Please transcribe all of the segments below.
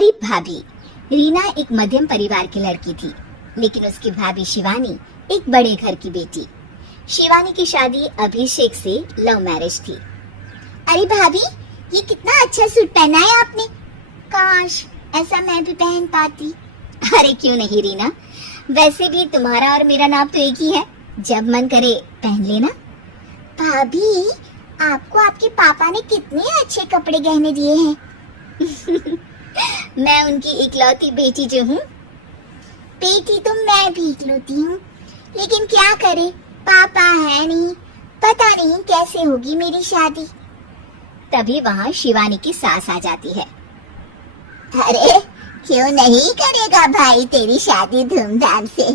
गरीब भाभी। रीना एक मध्यम परिवार की लड़की थी, लेकिन उसकी भाभी शिवानी एक बड़े घर की बेटी। शिवानी की शादी अभिषेक से लव मैरिज थी। अरे भाभी, ये कितना अच्छा सूट पहना है आपने। काश ऐसा मैं भी पहन पाती। अरे क्यों नहीं रीना, वैसे भी तुम्हारा और मेरा नाम तो एक ही है, जब मन करे पहन लेना। भाभी, आपको आपके पापा ने कितने अच्छे कपड़े गहने दिए हैं। मैं उनकी इकलौती बेटी जो हूँ। बेटी तो मैं भी इकलौती हूँ, लेकिन क्या करे, पापा है नहीं, पता नहीं कैसे होगी मेरी शादी। तभी वहाँ शिवानी की सास आ जाती है। अरे क्यों नहीं करेगा भाई तेरी शादी धूमधाम से,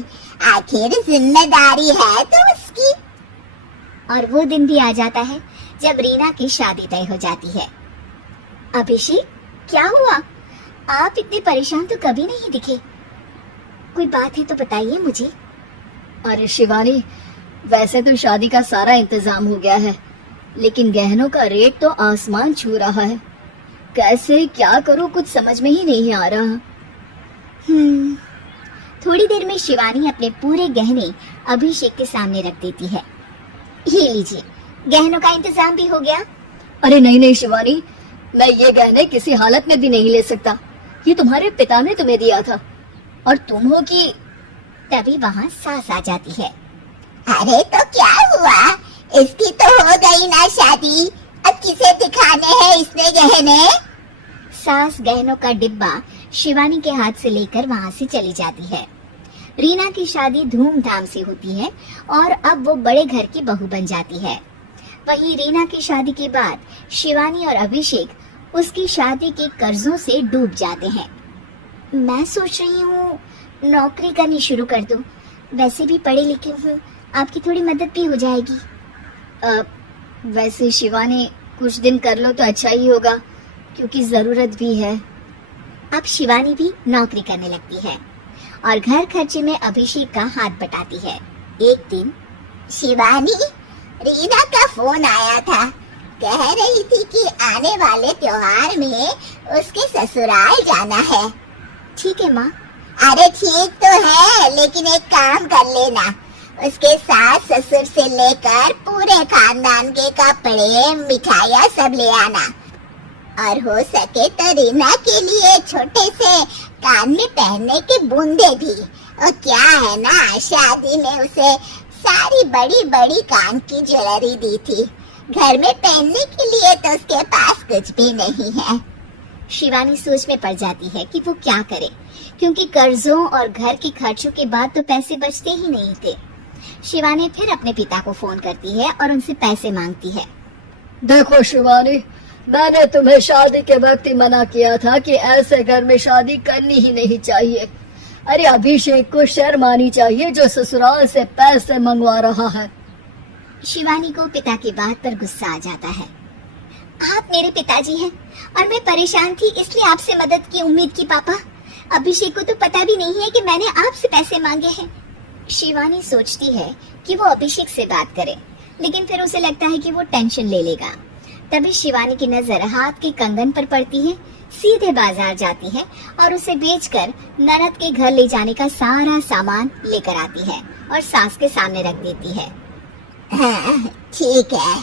आखिर जिम्मेदारी है तो उसकी। और वो दिन भी आ जाता है जब रीना की शादी तय हो जाती है। अभिषेक, क्या हुआ? आप इतने परेशान तो कभी नहीं दिखे। कोई बात है तो बताइए मुझे। अरे शिवानी, वैसे तो शादी का सारा इंतजाम हो गया है, लेकिन गहनों का रेट तो आसमान छू रहा है। कैसे क्या करूं, कुछ समझ में ही नहीं आ रहा। थोड़ी देर में शिवानी अपने पूरे गहने अभिषेक के सामने रख देती है। ये लीजिए, गहनों का इंतजाम भी हो गया। अरे नहीं नहीं शिवानी, मैं ये गहने किसी हालत में भी नहीं ले सकता। ये तुम्हारे पिता ने तुम्हें दिया था, और तुम हो कि। तभी वहाँ सास आ जाती है। अरे तो क्या हुआ, इसकी तो हो गई ना शादी, अब किसे दिखाने हैं इसने गहने। सास गहनों का डिब्बा शिवानी के हाथ से लेकर वहाँ से चली जाती है। रीना की शादी धूमधाम से होती है और अब वो बड़े घर की बहू बन जाती है। वहीं रीना की शादी के बाद शिवानी और अभिषेक उसकी शादी के कर्जों से डूब जाते हैं। मैं सोच रही हूँ नौकरी करनी शुरू कर दूं। वैसे भी पढ़े लिखे हूँ, आपकी थोड़ी मदद भी हो जाएगी। वैसे शिवानी, कुछ दिन कर लो तो अच्छा ही होगा, क्योंकि जरूरत भी है। अब शिवानी भी नौकरी करने लगती है और घर खर्चे में अभिषेक का हाथ बटाती है। एक दिन शिवानी, रीना का फोन आया था, कह रही थी कि आने वाले त्योहार में उसके ससुराल जाना है। ठीक है माँ। अरे ठीक तो है, लेकिन एक काम कर लेना, उसके सास ससुर से लेकर पूरे खानदान के कपड़े मिठाइयाँ सब ले आना, और हो सके तो रीना के लिए छोटे से कान में पहनने के बूंदे भी। और क्या है ना, शादी में उसे सारी बड़ी बड़ी कान की ज्वेलरी दी थी, घर में पहनने के लिए तो उसके पास कुछ भी नहीं है। शिवानी सोच में पड़ जाती है कि वो क्या करे, क्योंकि कर्जों और घर के खर्चों के बाद तो पैसे बचते ही नहीं थे। शिवानी फिर अपने पिता को फोन करती है और उनसे पैसे मांगती है। देखो शिवानी, मैंने तुम्हें शादी के वक्त ही मना किया था कि ऐसे घर में शादी करनी ही नहीं चाहिए। अरे अभिषेक को शर्म आनी चाहिए जो ससुराल से पैसे मंगवा रहा है। शिवानी को पिता की बात पर गुस्सा आ जाता है। आप मेरे पिताजी हैं और मैं परेशान थी, इसलिए आपसे मदद की उम्मीद की पापा। अभिषेक को तो पता भी नहीं है कि मैंने आपसे पैसे मांगे हैं। शिवानी सोचती है कि वो अभिषेक से बात करे, लेकिन फिर उसे लगता है कि वो टेंशन ले लेगा। तभी शिवानी की नजर हाथ के कंगन पर पड़ती है। सीधे बाजार जाती है और उसे बेचकर ननद के घर ले जाने का सारा सामान लेकर आती है और सास के सामने रख देती है। हाँ, ठीक है,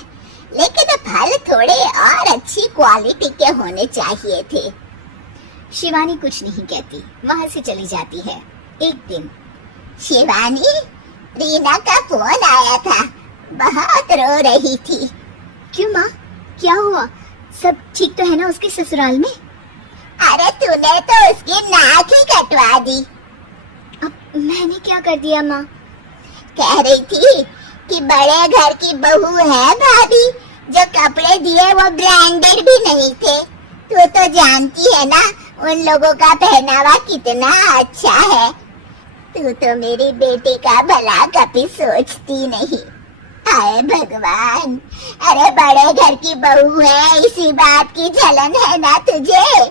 लेकिन फल थोड़े और अच्छी क्वालिटी के होने चाहिए थे। शिवानी कुछ नहीं कहती, वहाँ से चली जाती है। एक दिन शिवानी, रीना का फोन आया था, बहुत रो रही थी। क्यों माँ, क्या हुआ? सब ठीक तो है ना उसके ससुराल में? अरे तूने तो उसकी नाक ही कटवा दी। अब मैंने क्या कर दिया माँ? कह रही थी कि बड़े घर की बहू है भाभी, जो कपड़े दिए वो ब्रांडेड भी नहीं थे। तू तो जानती है ना उन लोगों का पहनावा कितना अच्छा है। तू तो मेरी बेटी का भला कभी सोचती नहीं। हाय भगवान, अरे बड़े घर की बहू है, इसी बात की जलन है ना तुझे?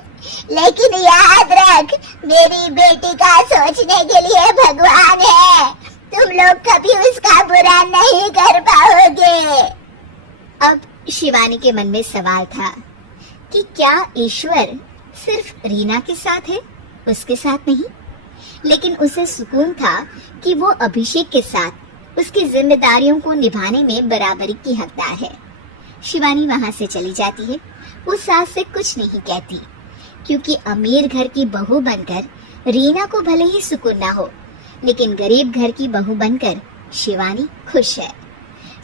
लेकिन याद रख, मेरी बेटी का सोचने के लिए भगवान है। तुम लोग कभी उसका बुरा नहीं कर पाओगे। अब शिवानी के मन में सवाल था कि क्या ईश्वर सिर्फ रीना के साथ है, उसके साथ नहीं। लेकिन उसे सुकून था कि वो अभिषेक के साथ उसकी जिम्मेदारियों को निभाने में बराबरी की हकदार है। शिवानी वहां से चली जाती है। वो सास से कुछ नहीं कहती, क्योंकि अमीर घर की बहू बनकर रीना को भले ही सुकून ना हो, लेकिन गरीब घर की बहू बनकर शिवानी खुश है,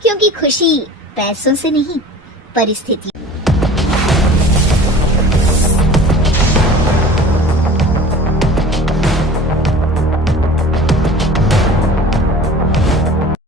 क्योंकि खुशी पैसों से नहीं, परिस्थिति